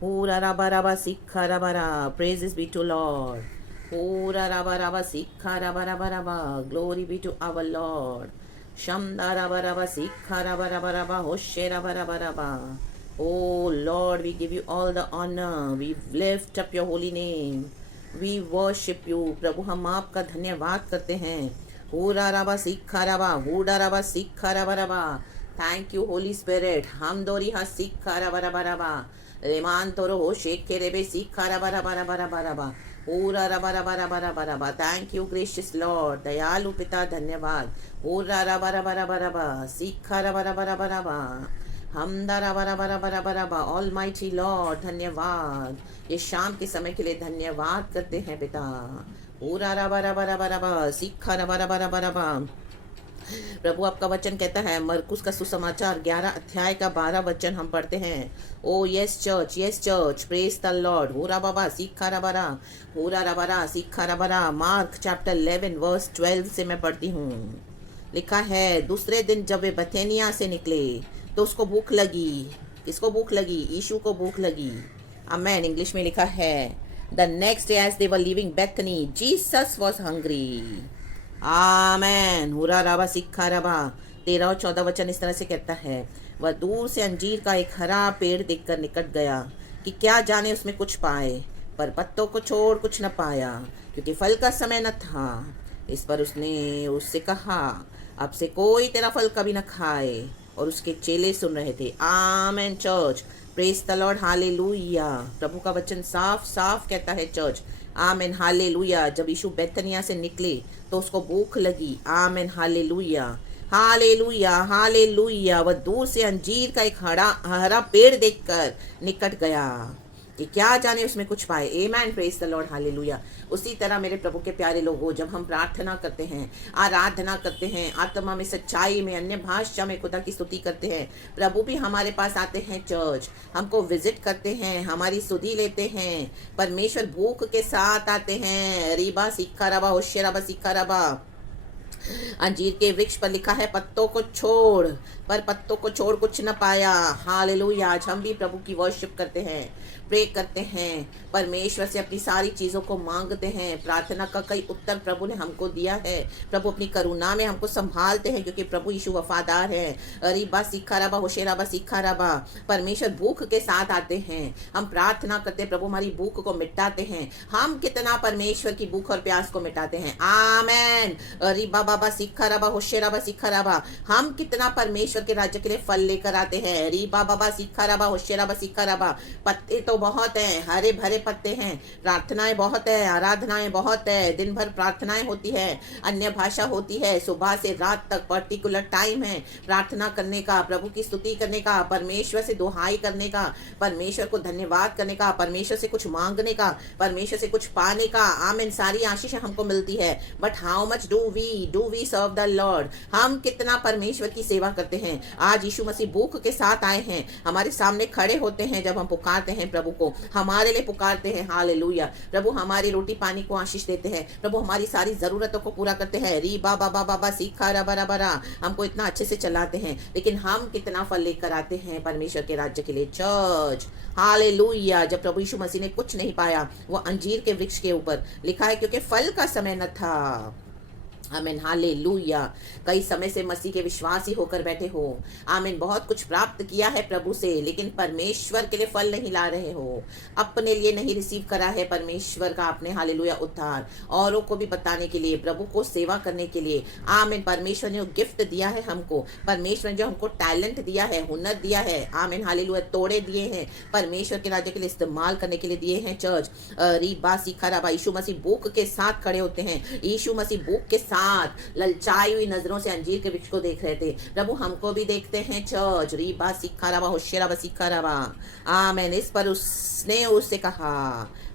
Hura raba raba sikha raba ra. Praises be to Lord. Hura raba raba sikha raba raba raba. Glory be to our Lord. Shamda raba raba sikha raba raba raba. Hoshe raba raba raba. Oh Lord, we give you all the honor. We lift up your holy name. We worship you. प्रभु हम आपका धन्यवाद करते हैं. हूरा रबा सीखा रबा हूडा रबा सीखा रबा रबा. Thank you, Holy Spirit. हम दोरी हा सीखा रबा रबा रबा. रेमान तोरो हो शेखे रेबे सीखा रबा रबा रबा रबा रबा. हूरा रबा रबा रबा रबा रबा. Thank you, gracious Lord. दयालु पिता धन्यवाद. हूरा रबा रबा रबा रबा. सीखा रबा रबा रबा रबा. हमदा रबा रबा रबा रबा रबा. ऑलमाइटी लॉर्ड धन्यवाद. ये शाम के समय के लिए धन्यवाद करते हैं पिता. पूरा रबा रबा रबा रबा. सीखा रबा रबा रबा रबा. प्रभु आपका वचन कहता है, मरकुस का सुसमाचार 11 अध्याय का 12 वचन हम पढ़ते हैं. ओ yes church, praise the Lord. होरा बाबा सीखा रबरा. होरा रबरा सीखा रबरा. मार्क चैप्टर 11 वर्स 12 से मैं पढ़ती हूँ. लिखा है, दूसरे दिन जब वे बथेनिया से निकले तो उसको भूख लगी. किसको भूख लगी? यीशु को भूख लगी. आमेन. इंग्लिश में लिखा है, the next day as they were leaving Bethany Jesus was hungry. Amen. हुरा रबा सिक्खा रबा. 13 और 14 वचन इस तरह से कहता है, वह दूर से अंजीर का एक हरा पेड़ देखकर निकट गया कि क्या जाने उसमें कुछ पाए, पर पत्तों को छोड़ कुछ न पाया, क्योंकि फल का समय न था. इस पर उसने उससे कहा, अब से कोई तेरा फल कभी न खाए. और उसके चेले सुन रहे थे. Amen church. Praise the Lord. Hallelujah. प्रभु का वचन साफ साफ कहता है चर्च. आमेन. हालेलुया. जब यीशु बेथनिया से निकले तो उसको भूख लगी. आमेन. हालेलुया. हालेलुया. हालेलुया. वह दूर से अंजीर का एक हरा पेड़ देखकर निकट गया कि क्या जाने उसमें कुछ पाए. Amen. Praise the Lord. Hallelujah. उसी तरह मेरे प्रभु के प्यारे लोगों, जब हम प्रार्थना करते हैं, आराधना करते हैं, आत्मा में, सच्चाई में, अन्य भाषा में खुदा की स्तुति करते हैं, प्रभु भी हमारे पास आते हैं चर्च. हमको विजिट करते हैं, हमारी स्तुति लेते हैं. परमेश्वर भूख के साथ आते हैं. रीबा सीखा रबा होशे रबा सीखा रबा. अंजीर के वृक्ष पर लिखा है, पत्तों को छोड़, पर पत्तों को छोड़ कुछ न पाया. हालेलुया. आज हम भी प्रभु की वर्शिप करते हैं, प्रे करते हैं, परमेश्वर से अपनी सारी चीज़ों को मांगते हैं. प्रार्थना का कई उत्तर प्रभु ने हमको दिया है. प्रभु अपनी करुणा में हमको संभालते हैं, क्योंकि प्रभु यीशु वफादार है. अरीबा सीखा रबा होशेराबा सीखा रबा. परमेश्वर भूख के साथ आते हैं. हम प्रार्थना करते हैं, प्रभु हमारी भूख को मिटाते हैं. हम कितना परमेश्वर की भूख और प्यास को मिटाते हैं. आमेन. अरीबा बाबा सीखा रबा होशेराबा सीखा रबा. हम कितना परमेश्वर के राज्य के लिए फल लेकर आते हैं. रीबा बाबा सीखा रबा होशेराबा सीखा रबा. पत्ते तो बहुत हैं, हरे भरे पत्ते हैं. प्रार्थनाएं बहुत है, आराधनाएं बहुत है. दिन भर प्रार्थनाएं होती है, अन्य भाषा होती है. सुबह से रात तक पर्टिकुलर टाइम है प्रार्थना करने का, प्रभु की स्तुति करने का, परमेश्वर से दुहाई करने का, परमेश्वर को धन्यवाद करने का, परमेश्वर से कुछ मांगने का, परमेश्वर से कुछ पाने का. आमीन. सारी आशीष हमको मिलती है. But how much do we serve the lord. हम कितना परमेश्वर की सेवा करते हैं. आज यीशु मसीह भूख के साथ आए हैं, हमारे सामने खड़े होते हैं. जब हम पुकारते हैं प्रभु को, हमारे लिए पुकारते हैं. हालेलुया. प्रभु हमारी रोटी पानी को आशीष देते हैं. प्रभु हमारी सारी जरूरतों को पूरा करते हैं. री बाबा बाबा बाबा सीखा रबा रबा रा. हमको इतना अच्छे से चलाते हैं, लेकिन हम कितना फल लेकर आते हैं परमेश्वर के राज्य के लिए. चर्च. हालेलुया. जब प्रभु यीशु मसीह ने कुछ नहीं पाया, वो अंजीर के वृक्ष के ऊपर लिखा है, क्योंकि फल का समय न था. आमीन. हालेलुया. कई समय से मसीह के विश्वासी होकर बैठे हो. आमीन. बहुत कुछ प्राप्त किया है प्रभु से, लेकिन परमेश्वर के लिए फल नहीं ला रहे हो. अपने लिए नहीं रिसीव करा है परमेश्वर का आपने. हालेलुया. उद्धार औरों को भी बताने के लिए, प्रभु को सेवा करने के लिए. आमीन. परमेश्वर ने गिफ्ट दिया है हमको. परमेश्वर ने जो हमको टैलेंट दिया है, हुनर दिया है. आमीन. हालेलुया. तोड़े दिए हैं, परमेश्वर के राज्य के लिए इस्तेमाल करने के लिए दिए हैं. चर्च. रीबा सीखा रबा. यीशु मसीह भूख के साथ खड़े होते हैं. यीशु मसीह भूख के साथ ललचाई हुई नजरों से अंजीर के वृक्ष को देख रहे थे. प्रभु हमको भी देखते हैं. चर्च. रीबा सीखा रबा होशेराबा सीखा रबा. आमीन. इस पर उसने उससे कहा,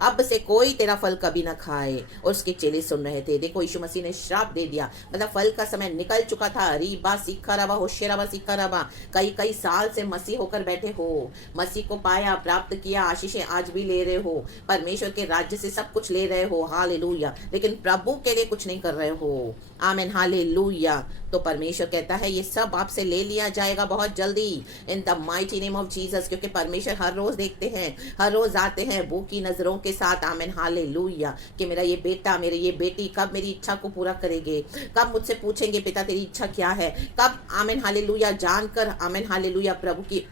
अब से कोई तेरा फल कभी ना खाए। और उसके चेले सुन रहे थे। देखो यीशु मसीह ने श्राप दे दिया, मतलब फल का समय निकल चुका था। रीबा सीखा रबा होशेराबा सीखा रबा, कई कई साल से मसीह होकर बैठे हो, मसीह को पाया, प्राप्त किया, आशीषें आज भी ले रहे हो, परमेश्वर के राज्य से सब कुछ ले रहे हो, हालेलुया, लेकिन प्रभु के लिए कुछ नहीं कर रहे हो। आमीन, हालेलुया। तो परमेश्वर कहता है ये सब आपसे ले लिया जाएगा बहुत जल्दी, in the mighty name of Jesus, क्योंकि परमेश्वर हर रोज देखते हैं, हर रोज आते हैं भूखी नजरों के साथ। आमीन, हालेलुया, कि मेरा ये बेटा, मेरी ये बेटी कब मेरी इच्छा को पूरा करेंगे, कब मुझसे पूछेंगे पिता तेरी इच्छा क्या है, कब, आमीन हालेलुया, जानकर, आमीन हालेलुया, प्रभु की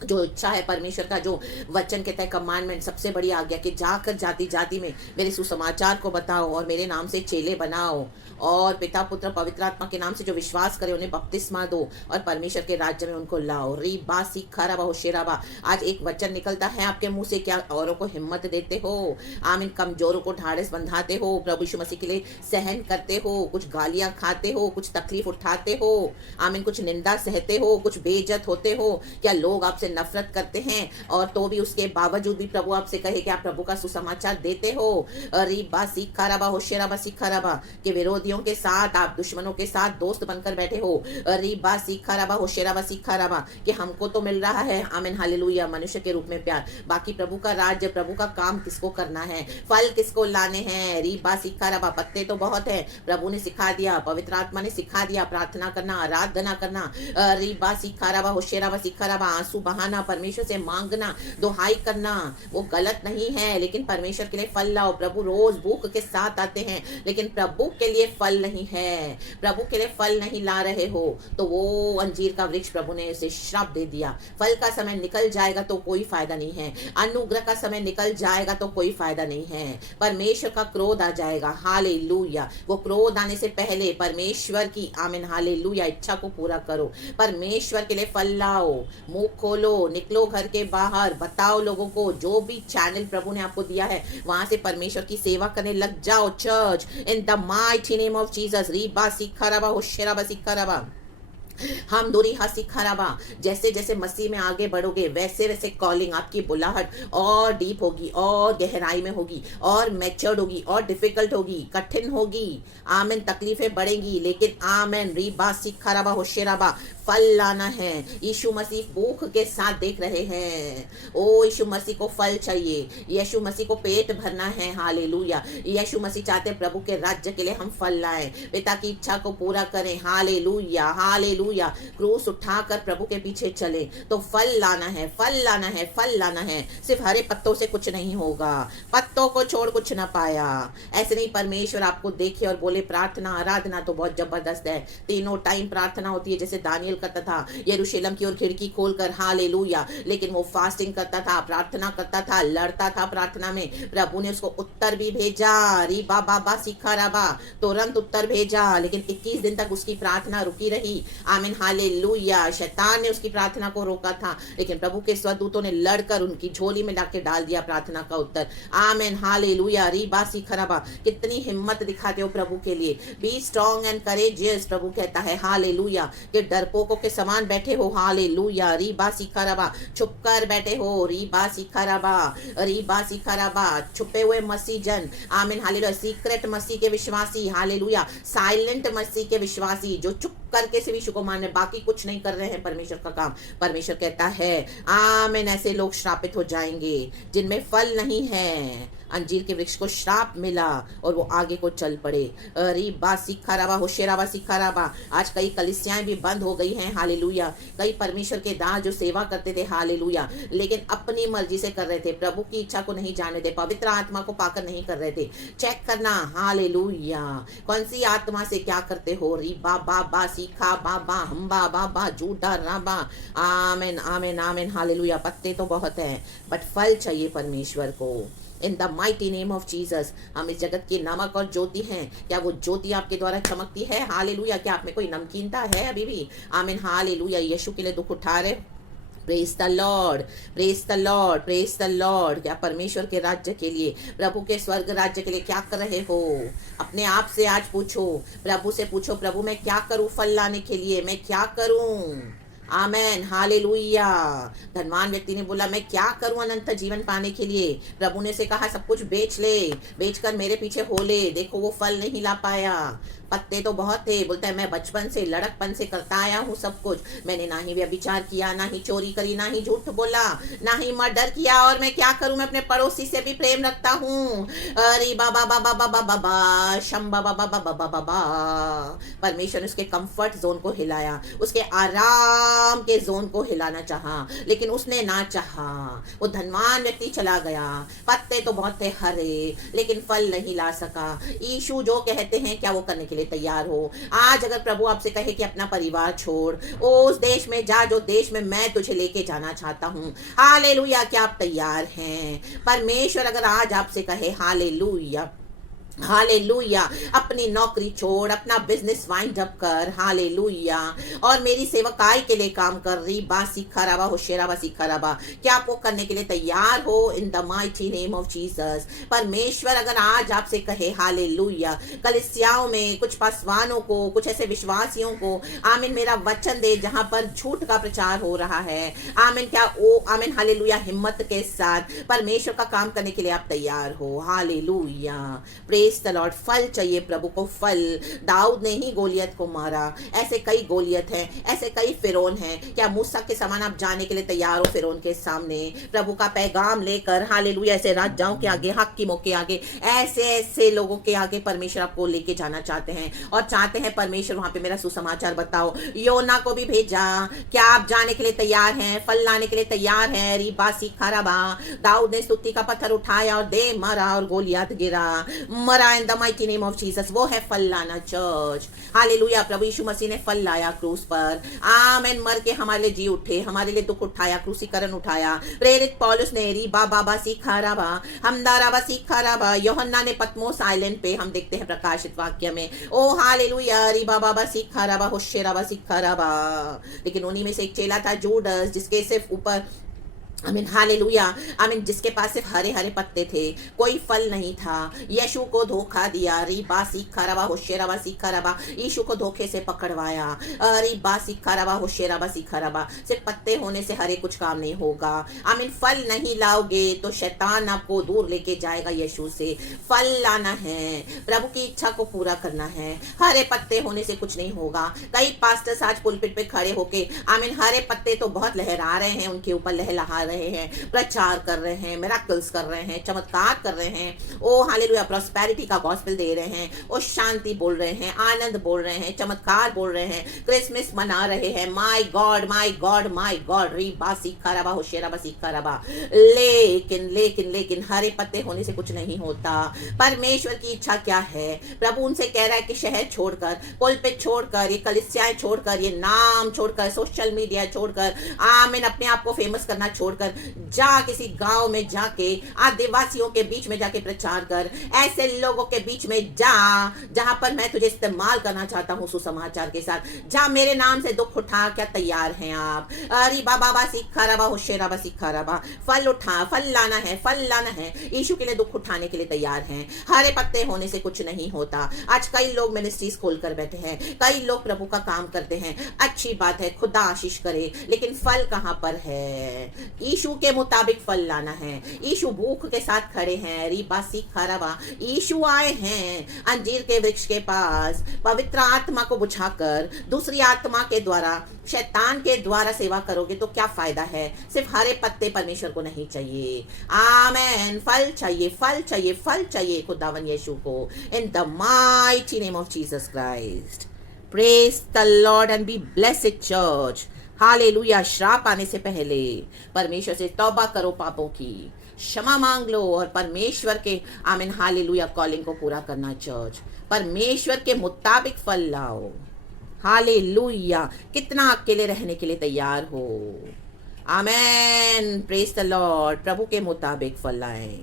जो इच्छा है, परमेश्वर का जो वचन कहता है, कमांडमेंट, सबसे बड़ी आज्ञा कि जाकर जाति जाति में मेरे सुसमाचार को बताओ और मेरे नाम से चेले बनाओ, और पिता पुत्र पवित्र आत्मा के नाम से जो विश्वास करे उन्हें बपतिस्मा दो और परमेश्वर के राज्य में उनको लाओ। री बा सीखा रबा होशेराबा, आज एक वचन निकलता है आपके मुंह से, क्या औरों को हिम्मत देते हो? आमीन, कमजोरों को ढाढ़स बंधाते हो, प्रभु यीशु मसीह के लिए सहन करते हो, कुछ गालियां खाते हो, कुछ तकलीफ उठाते हो, आमीन, कुछ निंदा सहते हो, कुछ बेइज्जत होते हो, क्या लोग आपसे नफरत करते हैं और तो भी उसके बावजूद भी प्रभु आपसे कहे कि आप प्रभु का सुसमाचार देते हो? रीबा सीखा रबा होशेराबा सीखा रबा, के विरोधियों के साथ, आप दुश्मनों के साथ दोस्त बनकर बैठे हो। रीबा सीखा रबा होशेराबा सीखा रबा, कि हमको तो मिल रहा है, आमीन हालेलुया, मनुष्य के रूप में प्यार, बाकी प्रभु का राज्य, प्रभु का काम किसको करना है, फल किसको लाने हैं? रीबा सीखा रबा, पत्ते तो बहुत है, प्रभु ने सिखा दिया, पवित्र आत्मा ने सिखा दिया, प्रार्थना करना, आराधना करना। रीबा सीखा रबा होशेराबा सीखा रबा, आंसू बहाना, परमेश्वर से मांगना, दुहाई करना, वो गलत नहीं है, लेकिन परमेश्वर के लिए फल लाओ। प्रभु रोज भूख के साथ आते हैं, लेकिन प्रभु के लिए फल नहीं है, प्रभु के लिए फल नहीं ला रहे हो, तो वो अंजीर का वृक्ष प्रभु ने उसे श्राप दे दिया। फल का समय निकल जाएगा तो कोई फायदा नहीं है, अनुग्रह का समय निकल जाएगा तो कोई फायदा नहीं है, परमेश्वर का क्रोध आ जाएगा। हालेलुया, वो क्रोध आने से पहले परमेश्वर की, आमीन हालेलुया, इच्छा को पूरा करो, परमेश्वर के लिए फल लाओ, मुंह खोलो, निकलो घर के बाहर, बताओ लोगों को, जो भी चैनल प्रभु ने आपको दिया है वहां से परमेश्वर की सेवा करने लग जाओ। Church, in the mighty name of Jesus. Reeba सीखा रबा होशेराबा सीखा रबा, हम दूरी हसी खराबा, जैसे जैसे मसीह में आगे बढ़ोगे वैसे वैसे कॉलिंग, आपकी बुलाहट और डीप होगी, और गहराई में होगी, और मैच्योर्ड होगी, और डिफिकल्ट होगी, कठिन होगी, आमीन, तकलीफें बढ़ेंगी, लेकिन आमीन, रीबा सीखा रबा होशेराबा, फल लाना है। यीशु मसीह भूख के साथ देख रहे हैं, ओ यीशु मसीह को फल चाहिए, यीशु मसीह को पेट भरना है। हालेलुया, यीशु मसीह चाहते प्रभु के राज्य के लिए हम फल लाएं, पिता की इच्छा को पूरा करें। हालेलुया, हालेलुया, क्रूस उठाकर प्रभु के पीछे चले, तो फल लाना है, फल लाना है, फल लाना है। सिर्फ हरे पत्तों से कुछ नहीं होगा, पत्तों को छोड़ कुछ ना पाया। ऐसे नहीं परमेश्वर आपको देखे और बोले प्रार्थना आराधना तो बहुत जबरदस्त है, तीनों टाइम प्रार्थना होती है, जैसे दानियल करता था, यरूशलेम की ओर खिड़की खोलकर, हालेलुया, लेकिन वो फास्टिंग करता था, प्रार्थना करता था, लड़ता था प्रार्थना में, प्रभु ने उसको उत्तर भी भेजा। री बाबा बा सिखा रबा, तुरंत उत्तर भेजा, लेकिन 21 दिन तक उसकी प्रार्थना रुकी रही। आमीन, हालेलुया, शैतान ने उसकी प्रार्थना को रोका था, लेकिन प्रभु के स्वदूतों ने लड़कर उनकी झोली में लाके डाल दिया प्रार्थना का उत्तर। आमीन, हालेलुया, री बा सिखा रबा, कितनी हिम्मत दिखाते हो प्रभु के लिए। बी स्ट्रॉन्ग एंड करेजियस, प्रभु कहता है, हालेलुया, कि डरपोकों के समान बैठे हो। हालेलुया, री बा सिखा रबा, छुप कर बैठे हो। री बा सिखा रबा, री बा सिखा रबा, छुपे हुए मसीह जन, आमीन हालेलुया, सीक्रेट मसीह के विश्वासी, हालेलुया, साइलेंट मसीह के विश्वासी, जो चुप करके से विश्व को माने, बाकी कुछ नहीं कर रहे हैं परमेश्वर का काम। परमेश्वर कहता है आमीन, ऐसे लोग श्रापित हो जाएंगे जिनमें फल नहीं है। अंजीर के वृक्ष को श्राप मिला और वो आगे को चल पड़े। अरे बा सीखा रबा होशेराबा सीखा रबा, आज कई कलिसियाएं भी बंद हो गई हैं। हालेलुया, कई परमेश्वर के दास जो सेवा करते थे, हालेलुया, लेकिन अपनी मर्जी से कर रहे थे, प्रभु की इच्छा को नहीं जाने दे, पवित्र आत्मा को पाकर नहीं कर रहे थे। चेक करना, हालेलुया, कौन सी आत्मा से क्या करते हो। री बा बा बा सीखा बा बा हम बा बा बा जूडा राबा, आमीन आमीन आमीन, हालेलुया। पत्ते तो बहुत हैं बट फल चाहिए परमेश्वर को। In the mighty name of Jesus, हम इस जगत की नमक और ज्योति हैं। क्या वो ज्योति आपके द्वारा चमकती है? हालेलुया, क्या आप में कोई नमकीनता है अभी भी? आमीन, हालेलुया, यीशु के लिए दुख उठा रहे? Praise the Lord, praise the Lord, praise the Lord. क्या परमेश्वर के राज्य के लिए, प्रभु के स्वर्ग राज्य के लिए क्या कर रहे हो? अपने आप से आज पूछो, प्रभु से पूछो, प्रभु मैं क्या करूं फल लाने के लिए, मैं क्या करूं? आमेन, हालेलुया। धनवान व्यक्ति ने बोला मैं क्या करूं अनंत जीवन पाने के लिए। प्रभु ने से कहा सब कुछ बेच ले, बेचकर मेरे पीछे हो ले। देखो वो फल नहीं ला पाया, पत्ते तो बहुत थे। बोलता है मैं बचपन से लड़कपन से करता आया हूँ सब कुछ। मैंने ना ही व्यभिचार किया, ना ही चोरी करी, ना ही झूठ बोला, ना ही मर्डर किया। और मैं क्या करूं, मैं अपने पड़ोसी से भी प्रेम रखता हूँ। अरे बाबा बाबा बाबा बाबा शम बाबा बाबा बाबा बाबा। परमेश्वर ने उसके कंफर्ट जोन को हिलाया, उसके आराम के जोन को हिलाना चाहा, लेकिन उसने ना चाहा। वो धनवान व्यक्ति चला गया। पत्ते तो बहुत थे हरे, लेकिन फल नहीं ला सका। यीशु जो कहते हैं क्या वो करने के लिए तैयार हो? आज अगर प्रभु आपसे कहे कि अपना परिवार छोड़, उस देश में जा जो देश में मैं तुझे लेके जाना चाहता हूँ, हालेलुया, क्या आप तैयार हैं? परमेश्वर अगर आज आपसे कहे हालेलुया, हालेलुया, अपनी नौकरी छोड़, अपना बिजनेस वाइंड अप कर, हालेलुया, और मेरी सेवकाई के लिए काम कर रही बासी खराबा होशेराबा सिखराबा, क्या आप वो करने के लिए तैयार हो? In the mighty name of Jesus. परमेश्वर अगर आज आपसे कहे हालेलुया, कलीसियाओं में कुछ पासवानों को, कुछ ऐसे विश्वासियों को आमीन मेरा वचन दे जहां पर झूठ का प्रचार हो रहा है, आमीन, क्या ओ आमीन हालेलुया हिम्मत के साथ परमेश्वर का काम करने के लिए आप तैयार हो? Hallelujah, praise the Lord. फल चाहिए प्रभु को, फल। दाऊद ने ही गोलियत को मारा, ऐसे कई गोलियत हैं, ऐसे कई फिरौन हैं। क्या मूसा के समान आप जाने के लिए तैयार हो फिरौन के सामने, प्रभु का पैगाम लेकर? हालेलुया, ऐसे राजाओं के आगे, हाकिमों के आगे, ऐसे ऐसे लोगों के आगे परमेश्वर आपको लेके जाना चाहते हैं, और चाहते हैं परमेश्वर वहां पे मेरा सुसमाचार बताओ। योना को भी भेजा, क्या आप जाने के लिए तैयार हैं? फल लाने के लिए तैयार हैं? रिबा सिखराबा। दाऊद ने स्तुति का पत्थर उठाया और दे मारा और गोलियत गिरा, मरा in the mighty name of Jesus. वो है फल लाना चर्च। हालेलुया, प्रभु यीशु मसीह ने फल लाया क्रूस पर, आमेन, मर के हमारे लिए जी उठे, हमारे लिए दुख उठाया, क्रूसीकरण उठाया। प्रेरित पौलुस ने रीबा बाबा सिखाराबा, हमदाराबा सिखाराबा, यूहन्ना ने पतमोस आइलैंड पे, हम देखते हैं प्रकाशित वाक्य में, ओ हालेलुया, रीबा बाबा सिखाराबा होशेराबा सिखाराबा। लेकिन उन्हीं में से एक चेला था जूडस, जिसके सिर्फ ऊपर आमीन हालेलुया, आमीन, जिसके पास सिर्फ हरे हरे पत्ते थे, कोई फल नहीं था। यीशु को धोखा दिया, रीबा सिखराबा होशेराबा सिखराबा, यीशु को धोखे से पकड़वाया। रीबा सिखराबा होशेराबा सिखराबा। सिर्फ पत्ते होने से हरे कुछ काम नहीं होगा। आमीन, फल नहीं लाओगे तो शैतान आपको दूर लेके जाएगा यीशु से। फल लाना है, प्रभु की इच्छा को पूरा करना है। हरे पत्ते होने से कुछ नहीं होगा। कई पास्टर्स आज पुलपिट पे खड़े होके आमीन हरे पत्ते तो बहुत लहरा रहे हैं, उनके ऊपर लहलहा रहे हैं, प्रचार कर रहे हैं, मिरेकल्स कर रहे हैं, चमत्कार कर रहे हैं, ओ हालेलुया, प्रॉस्पेरिटी का गॉस्पेल दे रहे हैं, ओ शांति बोल रहे हैं, आनंद बोल रहे हैं, चमत्कार बोल रहे हैं, क्रिसमस मना रहे हैं। My God my God my God, री बासी खराबा होशेराबा सिखराबा। लेकिन लेकिन लेकिन हरे पत्ते होने से कुछ नहीं होता। परमेश्वर की इच्छा क्या है? प्रभु उनसे कह रहा है कि शहर छोड़कर, पुलपिट छोड़कर, ये कलीसियाएं छोड़कर, ये नाम छोड़कर, सोशल मीडिया छोड़कर, आमीन, अपने आप को फेमस करना छोड़कर जा किसी गांव में जाके आदिवासियों के बीच में जाके प्रचार कर। ऐसे लोगों के बीच में जा जहां पर मैं तुझे इस्तेमाल करना चाहता हूं सुसमाचार के साथ। जा, मेरे नाम से दुख उठा। क्या तैयार हैं आप? अरे बाबा सिखाराबा होशेराबा सिखाराबा। फल उठा, फल लाना है, फल लाना है। यीशु के लिए दुख उठाने के लिए तैयार हैं। हरे पत्ते होने से कुछ नहीं होता। आज कई लोग मिनिस्ट्रीज खोलकर बैठे हैं, कई लोग प्रभु का काम करते हैं, अच्छी बात है, खुदा आशीष करे, लेकिन फल कहां पर है? यीशु के मुताबिक फल लाना है। यीशु भूख के साथ खड़े हैं, रीबा सिखराबा। यीशु आए हैं अंजीर के वृक्ष के पास, पवित्र आत्मा को बुझाकर दूसरी आत्मा के द्वारा, शैतान के द्वारा सेवा करोगे तो क्या फायदा है? सिर्फ हरे पत्ते परमेश्वर को नहीं चाहिए। आमेन, फल चाहिए, फल चाहिए, फल चाहिए खुदावन यीशु को। In the mighty name of Jesus Christ. Praise the Lord and be blessed church. Hallelujah. श्राप आने से पहले परमेश्वर से तौबा करो, पापों की क्षमा मांग लो, और परमेश्वर के आमीन हालेलुया कॉलिंग को पूरा करना चर्च। परमेश्वर के मुताबिक फल लाओ। हालेलुया। कितना अकेले रहने के लिए तैयार हो? आमेन, प्रेज द लॉर्ड। प्रभु के मुताबिक फल लाएं।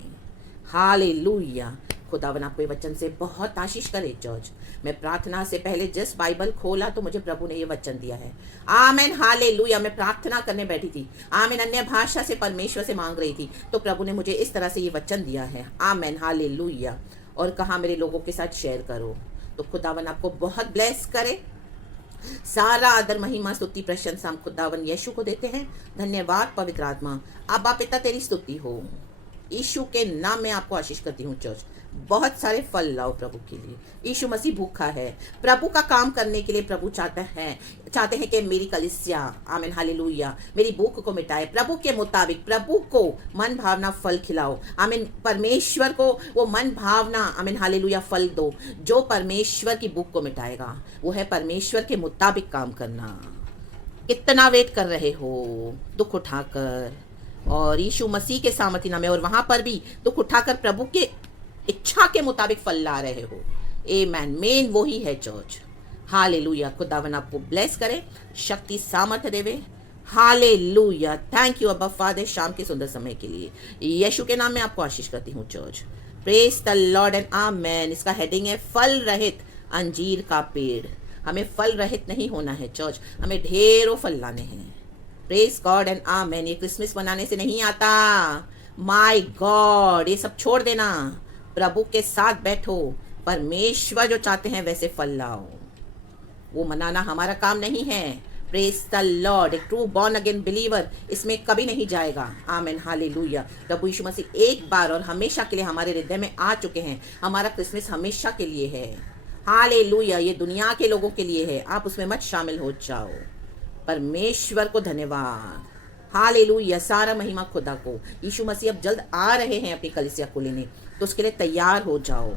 हालेलुया। खुदावन आपको ये वचन से बहुत आशीष करे चर्च। मैं प्रार्थना से पहले जस्ट बाइबल खोला तो मुझे प्रभु ने ये वचन दिया है। Amen hallelujah. मैं प्रार्थना करने बैठी थी, आमेन, अन्य भाषा से परमेश्वर से मांग रही थी, तो प्रभु ने मुझे इस तरह से ये वचन दिया है। Amen hallelujah. और कहा मेरे लोगों के साथ शेयर करो। तो खुदावन आपको बहुत ब्लेस करे। सारा आदर महिमा स्तुति प्रशंसा हम खुदावन यीशु को देते हैं। धन्यवाद पवित्र आत्मा। अब्बा पिता तेरी स्तुति हो। यीशु के नाम में आपको आशीष करती हूँ चर्च। बहुत सारे फल लाओ प्रभु के लिए। यीशु मसीह भूखा है प्रभु का काम करने के लिए। प्रभु चाहते हैं कि मेरी कलीसिया आमीन हालेलुया मेरी भूख को मिटाए। प्रभु के मुताबिक प्रभु को मन भावना फल खिलाओ। आमीन। परमेश्वर को वो मन भावना आमीन हालेलुया फल दो जो परमेश्वर की भूख को मिटाएगा। वो है परमेश्वर के मुताबिक काम करना। कितना वेट कर रहे हो दुख उठाकर और यीशु मसीह के सामर्थी नाम में, और वहां पर भी दुख उठाकर प्रभु के इच्छा के मुताबिक फल ला रहे हो। आमेन। मेन वही है चर्च। हालेलुया। खुदावन आपको ब्लेस करे, शक्ति सामर्थ्य देवे। हालेलुया। थैंक यू अब्बा फादर शाम के सुंदर समय के लिए। यीशु के नाम में आपको आशीष करती हूँ church. Praise the Lord and amen. इसका हेडिंग है फल रहित अंजीर का पेड़। हमें फल रहित नहीं होना है चर्च, हमें ढेरों फल लाने हैं। प्रेज गॉड एंड आमेन। ये क्रिसमस मनाने से नहीं आता। माय गॉड, ये सब छोड़ देना। प्रभु के साथ बैठो। परमेश्वर जो चाहते हैं वैसे फल लाओ। वो मनाना हमारा काम नहीं है। Praise the Lord. एक ट्रू बॉर्न अगेन बिलीवर इसमें कभी नहीं जाएगा। Amen hallelujah. प्रभु यीशु मसीह एक बार और हमेशा के लिए हमारे हृदय में आ चुके हैं। हमारा क्रिसमस हमेशा के लिए है। हालेलुया। ये दुनिया के लोगों के लिए है, आप उसमें मत शामिल हो जाओ। परमेश्वर को धन्यवाद। हालेलुया। सारा महिमा खुदा को। यीशु मसीह अब जल्द आ रहे हैं अपनी कलीसिया को लेने, तो उसके लिए तैयार हो जाओ।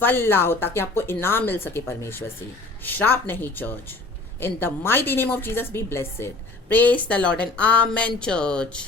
फल लाओ ताकि आपको इनाम मिल सके परमेश्वर से, श्राप नहीं church. In the mighty name of Jesus B blessed. Praise the Lord and amen church.